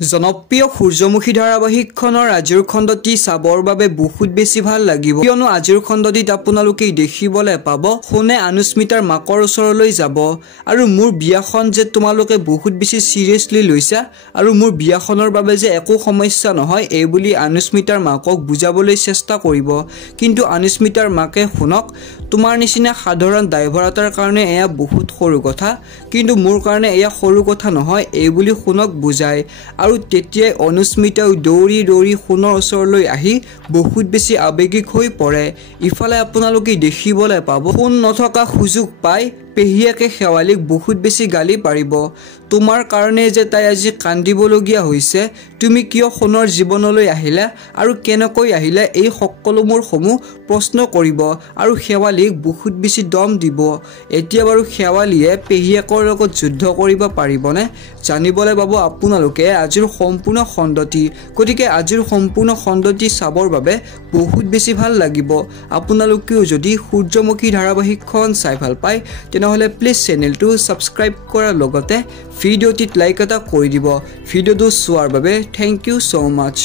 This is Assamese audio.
জনপ্ৰিয় সূৰ্যমুখী ধাৰাবাহিকখনৰ আজিৰ খণ্ডটি চাবৰ বাবে বহুত বেছি ভাল লাগিব কিয়নো আজিৰ খণ্ডটিত আপোনালোকে দেখিবলৈ পাব সোনে অনুস্মিতাৰ মাকৰ ওচৰলৈ যাব আৰু মোৰ বিয়াখন যে তোমালোকে বহুত বেছি সিৰিয়াসলি লৈছা আৰু মোৰ বিয়াখনৰ বাবে যে একো সমস্যা নহয় এই বুলি অনুস্মিতাৰ মাকক বুজাবলৈ চেষ্টা কৰিব কিন্তু অনুস্মিতাৰ মাকে শুনক তোমাৰ নিচিনা সাধাৰণ ড্ৰাইভাৰ এটাৰ কাৰণে এয়া বহুত সৰু কথা কিন্তু মোৰ কাৰণে এয়া সৰু কথা নহয় এই বুলি শুনক বুজায় আৰু তেতিয়াই অনুস্মিতাও দৌৰি দৌৰি সোণৰ ওচৰলৈ আহি বহুত বেছি আবেগিক হৈ পৰে ইফালে আপোনালোকে দেখিবলৈ পাব সোণ নথকা সুযোগ পাই পেহিয়াকে শেৱালিক বহুত বেছি গালি পাৰিব তোমাৰ কাৰণে যে তাই আজি কান্দিবলগীয়া হৈছে তুমি কিয় সোণৰ জীৱনলৈ আহিলা আৰু কেনেকৈ আহিলা এই সকলোবোৰ সমূহ প্ৰশ্ন কৰিব আৰু শেৱালিক বহুত বেছি দম দিব এতিয়া বাৰু শেৱালিয়ে পেহিয়াকৰ লগত যুদ্ধ কৰিব পাৰিবনে জানিবলৈ পাব আপোনালোকে আজিৰ সম্পূৰ্ণ খণ্ডটি গতিকে আজিৰ সম্পূৰ্ণ খণ্ডটি চাবৰ বাবে বহুত বেছি ভাল লাগিব আপোনালোকেও যদি সূৰ্যমুখী ধাৰাবাহিকখন চাই ভাল পায় তেনেহলে প্লিজ চেনেলটো সাবস্ক্ৰাইব কৰাৰ লগতে ভিডিঅ'টিত লাইক এটা কৰি দিব ভিডিঅ'টো চোৱাৰ বাবে থ্যাংক ইউ সো মাচ